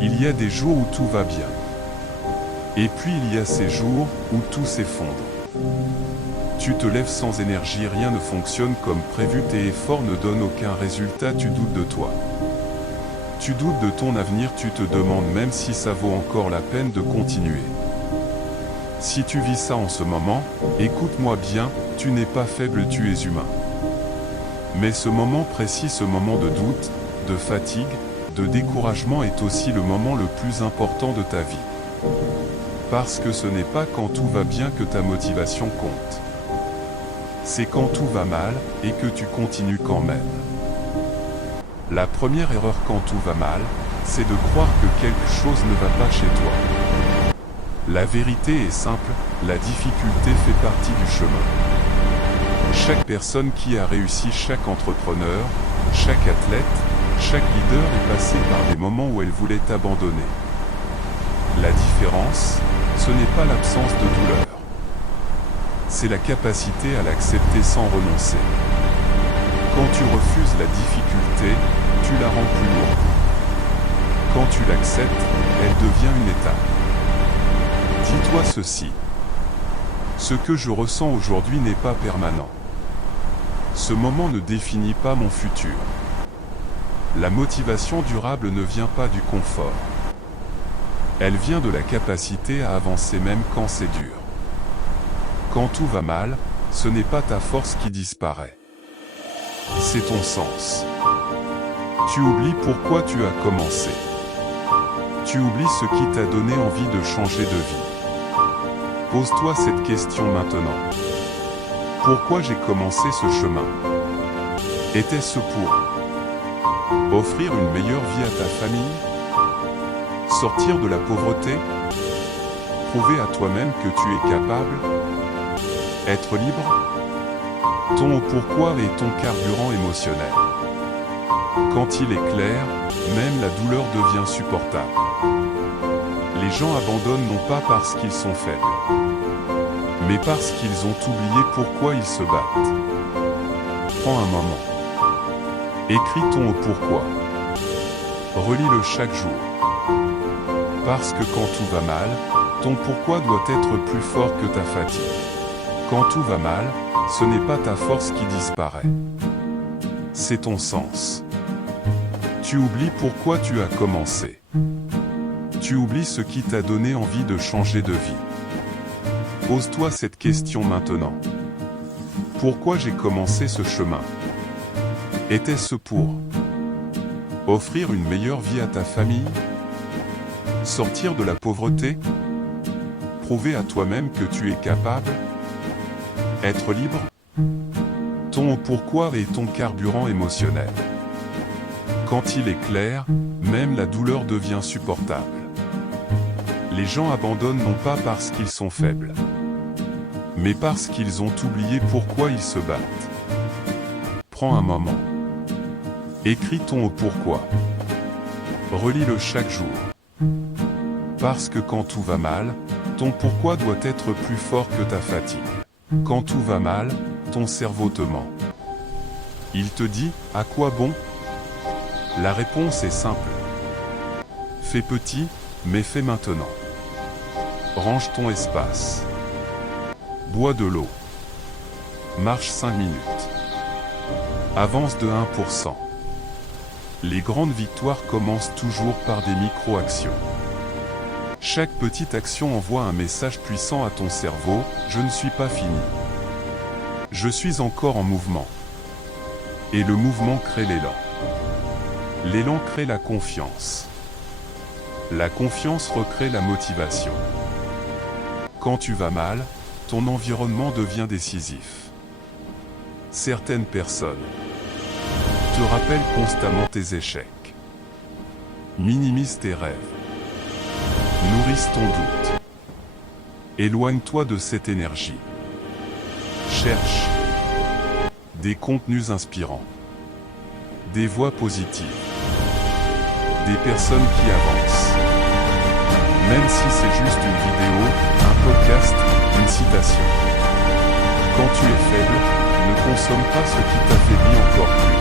Il y a des jours où tout va bien. Et puis il y a ces jours où tout s'effondre. Tu te lèves sans énergie, rien ne fonctionne comme prévu, tes efforts ne donnent aucun résultat, tu doutes de toi. Tu doutes de ton avenir, tu te demandes même si ça vaut encore la peine de continuer. Si tu vis ça en ce moment, écoute-moi bien, tu n'es pas faible, tu es humain. Mais ce moment précis, ce moment de doute, de fatigue, de découragement est aussi le moment le plus important de ta vie. Parce que ce n'est pas quand tout va bien que ta motivation compte. C'est quand tout va mal et que tu continues quand même. La première erreur quand tout va mal, c'est de croire que quelque chose ne va pas chez toi. La vérité est simple, la difficulté fait partie du chemin. Chaque personne qui a réussi, chaque entrepreneur, chaque athlète, chaque leader est passé par des moments où elle voulait abandonner. La différence, ce n'est pas l'absence de douleur. C'est la capacité à l'accepter sans renoncer. Quand tu refuses la difficulté, tu la rends plus lourde. Quand tu l'acceptes, elle devient une étape. Dis-toi ceci. Ce que je ressens aujourd'hui n'est pas permanent. Ce moment ne définit pas mon futur. La motivation durable ne vient pas du confort. Elle vient de la capacité à avancer même quand c'est dur. Quand tout va mal, ce n'est pas ta force qui disparaît. C'est ton sens. Tu oublies pourquoi tu as commencé. Tu oublies ce qui t'a donné envie de changer de vie. Pose-toi cette question maintenant. Pourquoi j'ai commencé ce chemin? Était-ce pour offrir une meilleure vie à ta famille? Sortir de la pauvreté? Prouver à toi-même que tu es capable? Être libre? Ton pourquoi est ton carburant émotionnel. Quand il est clair, même la douleur devient supportable. Les gens abandonnent non pas parce qu'ils sont faibles, mais parce qu'ils ont oublié pourquoi ils se battent. Prends un moment. Écris ton pourquoi. Relis-le chaque jour. Parce que quand tout va mal, ton pourquoi doit être plus fort que ta fatigue. Quand tout va mal, ce n'est pas ta force qui disparaît. C'est ton sens. Tu oublies pourquoi tu as commencé. Tu oublies ce qui t'a donné envie de changer de vie. Pose-toi cette question maintenant. Pourquoi j'ai commencé ce chemin? Était-ce pour offrir une meilleure vie à ta famille? Sortir de la pauvreté? Prouver à toi-même que tu es capable? Être libre? Ton pourquoi est ton carburant émotionnel. Quand il est clair, même la douleur devient supportable. Les gens abandonnent non pas parce qu'ils sont faibles, mais parce qu'ils ont oublié pourquoi ils se battent. Prends un moment. Écris ton pourquoi. Relis-le chaque jour. Parce que quand tout va mal, ton pourquoi doit être plus fort que ta fatigue. Quand tout va mal, ton cerveau te ment. Il te dit, à quoi bon? La réponse est simple. Fais petit, mais fais maintenant. Range ton espace. Bois de l'eau. Marche 5 minutes. Avance de 1%. Les grandes victoires commencent toujours par des micro-actions. Chaque petite action envoie un message puissant à ton cerveau, je ne suis pas fini. Je suis encore en mouvement. Et le mouvement crée l'élan. L'élan crée la confiance. La confiance recrée la motivation. Quand tu vas mal, ton environnement devient décisif. Certaines personnes te rappellent constamment tes échecs, minimisent tes rêves, nourrissent ton doute. Éloigne-toi de cette énergie. Cherche des contenus inspirants, des voix positives, des personnes qui avancent. Même si c'est juste une vidéo, un podcast, une citation. Quand tu es faible, ne consomme pas ce qui t'affaiblit encore plus.